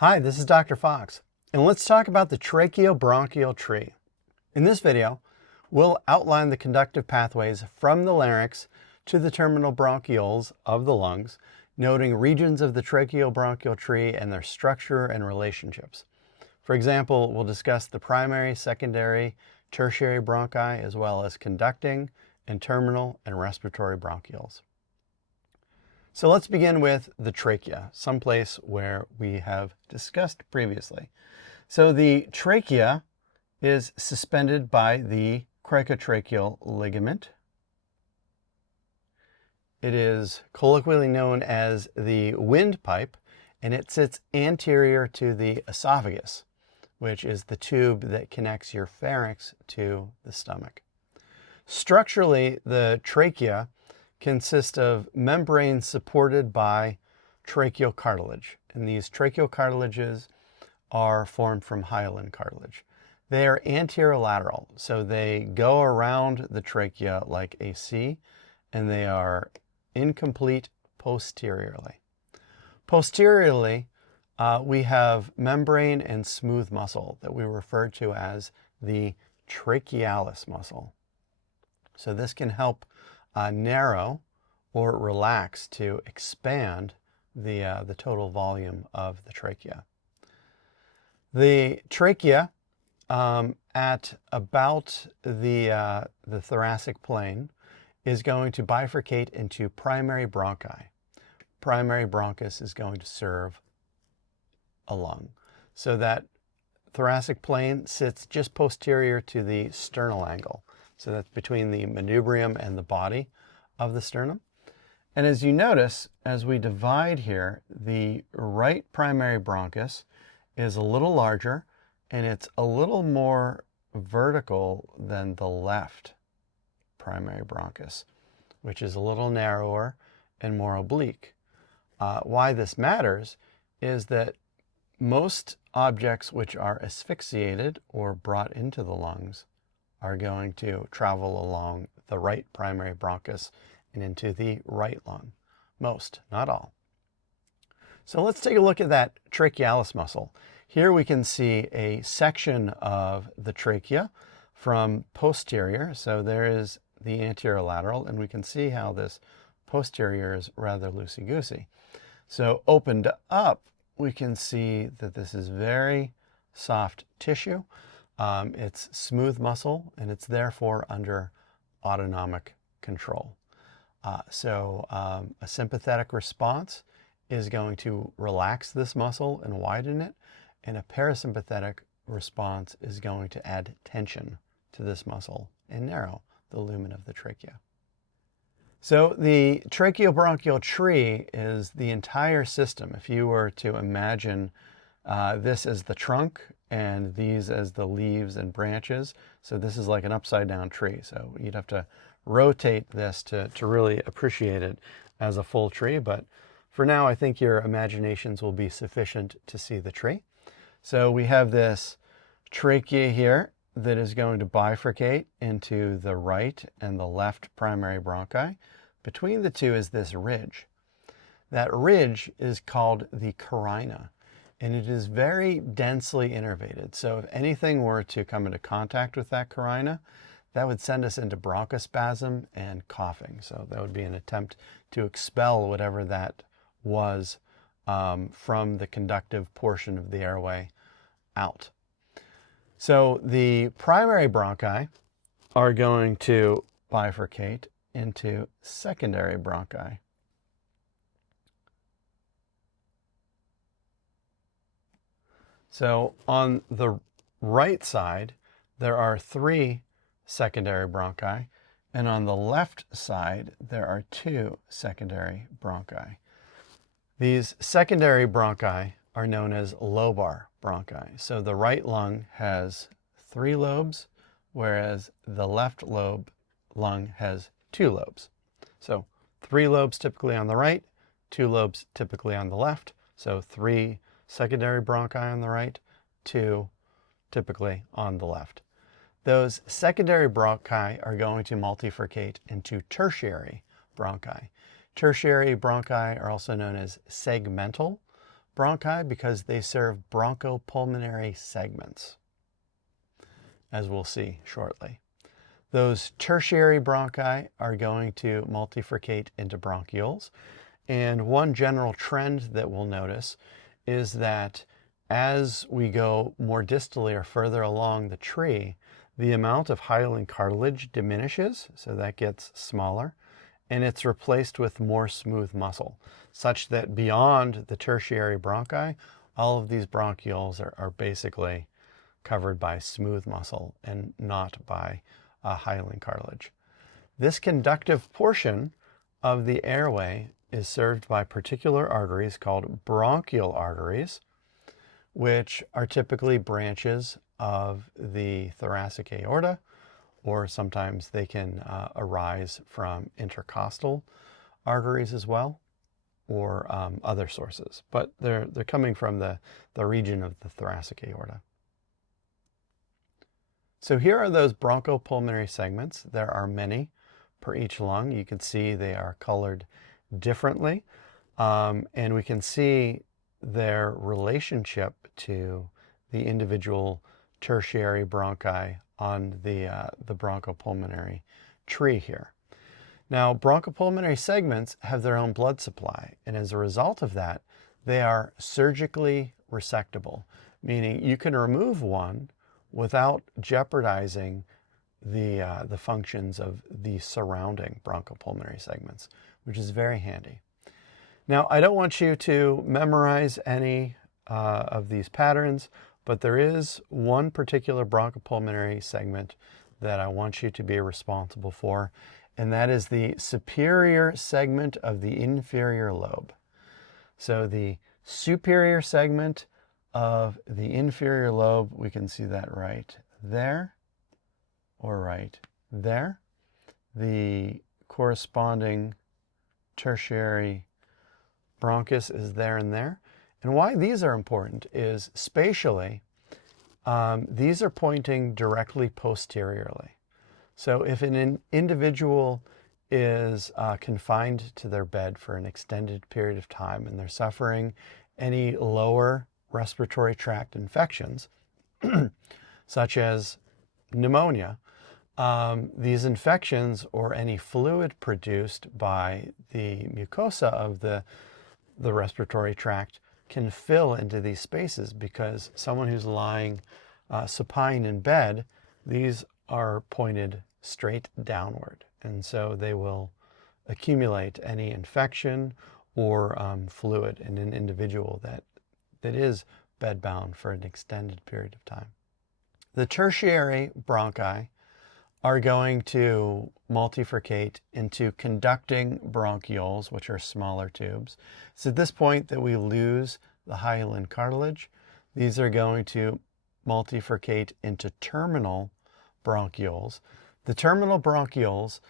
Hi, this is Dr. Fox, and let's talk about the tracheobronchial tree. In this video, we'll outline the conductive pathways from the larynx to the terminal bronchioles of the lungs, noting regions of the tracheobronchial tree and their structure and relationships. For example, we'll discuss the primary, secondary, tertiary bronchi, as well as conducting and terminal and respiratory bronchioles. So let's begin with the trachea, someplace where we have discussed previously. So the trachea is suspended by the cricotracheal ligament. It is colloquially known as the windpipe, and it sits anterior to the esophagus, which is the tube that connects your pharynx to the stomach. Structurally, the trachea consists of membranes supported by tracheal cartilage, and these tracheal cartilages are formed from hyaline cartilage. They are anterolateral, so they go around the trachea like a C, and they are incomplete posteriorly. Posteriorly, we have membrane and smooth muscle that we refer to as the trachealis muscle. So this can help narrow or relax to expand the total volume of the trachea. The trachea at about the thoracic plane is going to bifurcate into primary bronchi. Primary bronchus is going to serve a lung. So that thoracic plane sits just posterior to the sternal angle. So that's between the manubrium and the body of the sternum. And as you notice, as we divide here, the right primary bronchus is a little larger and it's a little more vertical than the left primary bronchus, which is a little narrower and more oblique. Why this matters is that most objects which are asphyxiated or brought into the lungs are going to travel along the right primary bronchus and into the right lung. Most, not all. So let's take a look at that trachealis muscle. Here we can see a section of the trachea from posterior. So there is the anterolateral, and we can see how this posterior is rather loosey-goosey. So opened up, we can see that this is very soft tissue. It's smooth muscle, and it's therefore under autonomic control. A sympathetic response is going to relax this muscle and widen it, and a parasympathetic response is going to add tension to this muscle and narrow the lumen of the trachea. So the tracheobronchial tree is the entire system. If you were to imagine this as the trunk and these as the leaves and branches, so this is like an upside down tree. So you'd have to rotate this to really appreciate it as a full tree. But for now, I think your imaginations will be sufficient to see the tree. So we have this trachea here that is going to bifurcate into the right and the left primary bronchi. Between the two is this ridge. That ridge is called the carina, and it is very densely innervated. So if anything were to come into contact with that carina, that would send us into bronchospasm and coughing. So that would be an attempt to expel whatever that was from the conductive portion of the airway out. So the primary bronchi are going to bifurcate into secondary bronchi. So on the right side, there are 3 secondary bronchi, and on the left side, there are 2 secondary bronchi. These secondary bronchi are known as lobar bronchi. So the right lung has 3 lobes, whereas the left lung has 2 lobes. So 3 lobes typically on the right, 2 lobes typically on the left. So 3 secondary bronchi on the right, 2 typically on the left. Those secondary bronchi are going to multifurcate into tertiary bronchi. Tertiary bronchi are also known as segmental bronchi because they serve bronchopulmonary segments, as we'll see shortly. Those tertiary bronchi are going to multifurcate into bronchioles. And one general trend that we'll notice is that as we go more distally or further along the tree, the amount of hyaline cartilage diminishes, so that gets smaller, and it's replaced with more smooth muscle, such that beyond the tertiary bronchi, all of these bronchioles are basically covered by smooth muscle and not by hyaline cartilage. This conductive portion of the airway is served by particular arteries called bronchial arteries, which are typically branches of the thoracic aorta, or sometimes they can arise from intercostal arteries as well, or other sources. But they're coming from the region of the thoracic aorta. So here are those bronchopulmonary segments. There are many per each lung. You can see they are colored differently, and we can see their relationship to the individual tertiary bronchi on the bronchopulmonary tree here. Now, bronchopulmonary segments have their own blood supply, and as a result of that, they are surgically resectable, meaning you can remove one without jeopardizing the functions of the surrounding bronchopulmonary segments, which is very handy. Now, I don't want you to memorize any of these patterns, but there is one particular bronchopulmonary segment that I want you to be responsible for, and that is the superior segment of the inferior lobe. So the superior segment of the inferior lobe, we can see that right there or right there. The corresponding tertiary bronchus is there and there. And why these are important is spatially, these are pointing directly posteriorly. So if an individual is confined to their bed for an extended period of time and they're suffering any lower respiratory tract infections, such as pneumonia, these infections or any fluid produced by the mucosa of the respiratory tract can fill into these spaces, because someone who's lying supine in bed, these are pointed straight downward, and so they will accumulate any infection or fluid in an individual that is bedbound for an extended period of time. The tertiary bronchi are going to multifurcate into conducting bronchioles, which are smaller tubes. It's at this point that we lose the hyaline cartilage. These are going to multifurcate into terminal bronchioles. The terminal bronchioles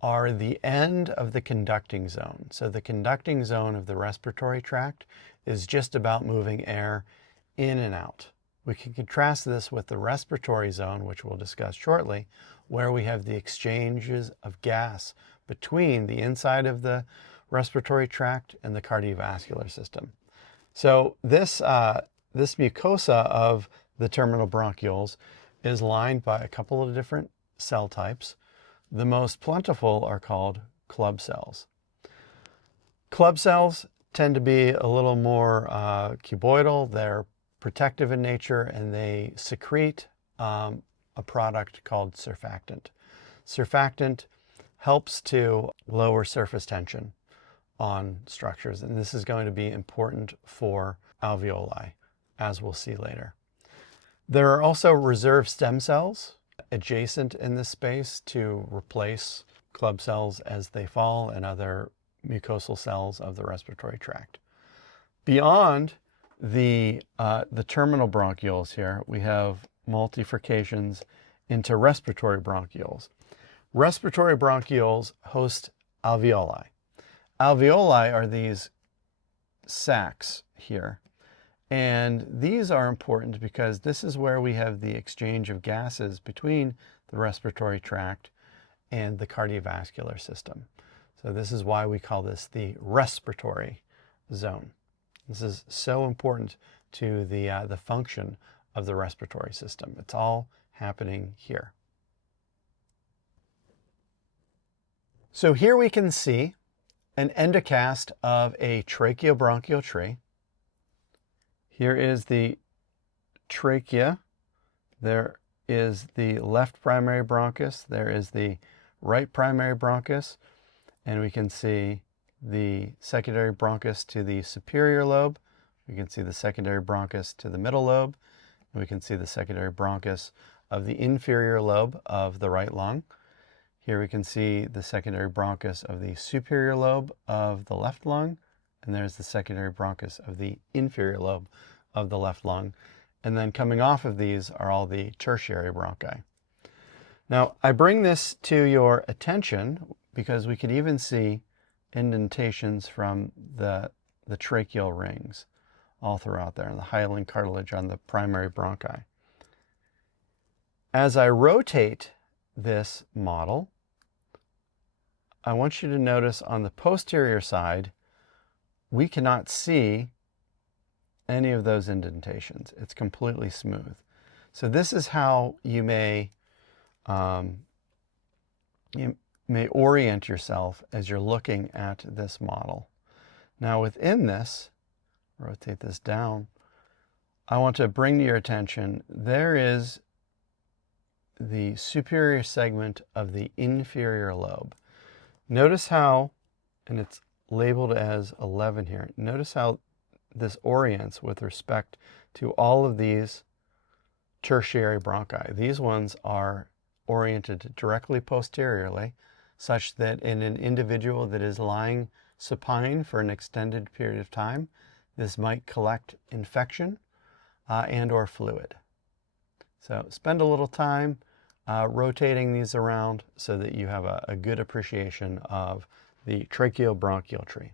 are the end of the conducting zone. So the conducting zone of the respiratory tract is just about moving air in and out. We can contrast this with the respiratory zone, which we'll discuss shortly, where we have the exchanges of gas between the inside of the respiratory tract and the cardiovascular system. So this mucosa of the terminal bronchioles is lined by a couple of different cell types. The most plentiful are called club cells. Club cells tend to be a little more cuboidal. They're protective in nature, and they secrete a product called surfactant. Surfactant helps to lower surface tension on structures, and this is going to be important for alveoli, as we'll see later. There are also reserve stem cells adjacent in this space to replace club cells as they fall and other mucosal cells of the respiratory tract. Beyond the terminal bronchioles here, we have multifurcations into respiratory bronchioles. Respiratory bronchioles host alveoli. Alveoli are these sacs here, and these are important because this is where we have the exchange of gases between the respiratory tract and the cardiovascular system. So this is why we call this the respiratory zone. This is so important to the function of the respiratory system. It's all happening here. So here we can see an endocast of a tracheobronchial tree. Here is the trachea. There is the left primary bronchus. There is the right primary bronchus. And we can see the secondary bronchus to the superior lobe. We can see the secondary bronchus to the middle lobe. And we can see the secondary bronchus of the inferior lobe of the right lung. Here we can see the secondary bronchus of the superior lobe of the left lung. And there's the secondary bronchus of the inferior lobe of the left lung. And then coming off of these are all the tertiary bronchi. Now, I bring this to your attention because we could even see indentations from the tracheal rings all throughout there, and the hyaline cartilage on the primary bronchi. As I rotate this model, I want you to notice on the posterior side, we cannot see any of those indentations. It's completely smooth. So this is how you may orient yourself as you're looking at this model. Now within this, rotate this down, I want to bring to your attention, there is the superior segment of the inferior lobe. Notice how, and it's labeled as 11 here, notice how this orients with respect to all of these tertiary bronchi. These ones are oriented directly posteriorly, such that in an individual that is lying supine for an extended period of time, this might collect infection and or fluid. So spend a little time rotating these around so that you have a good appreciation of the tracheobronchial tree.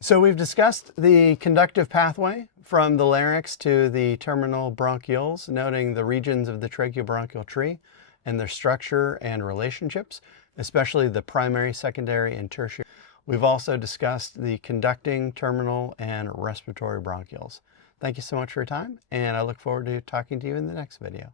So we've discussed the conductive pathway from the larynx to the terminal bronchioles, noting the regions of the tracheobronchial tree and their structure and relationships, especially the primary, secondary, and tertiary. We've also discussed the conducting, terminal, and respiratory bronchioles. Thank you so much for your time, and I look forward to talking to you in the next video.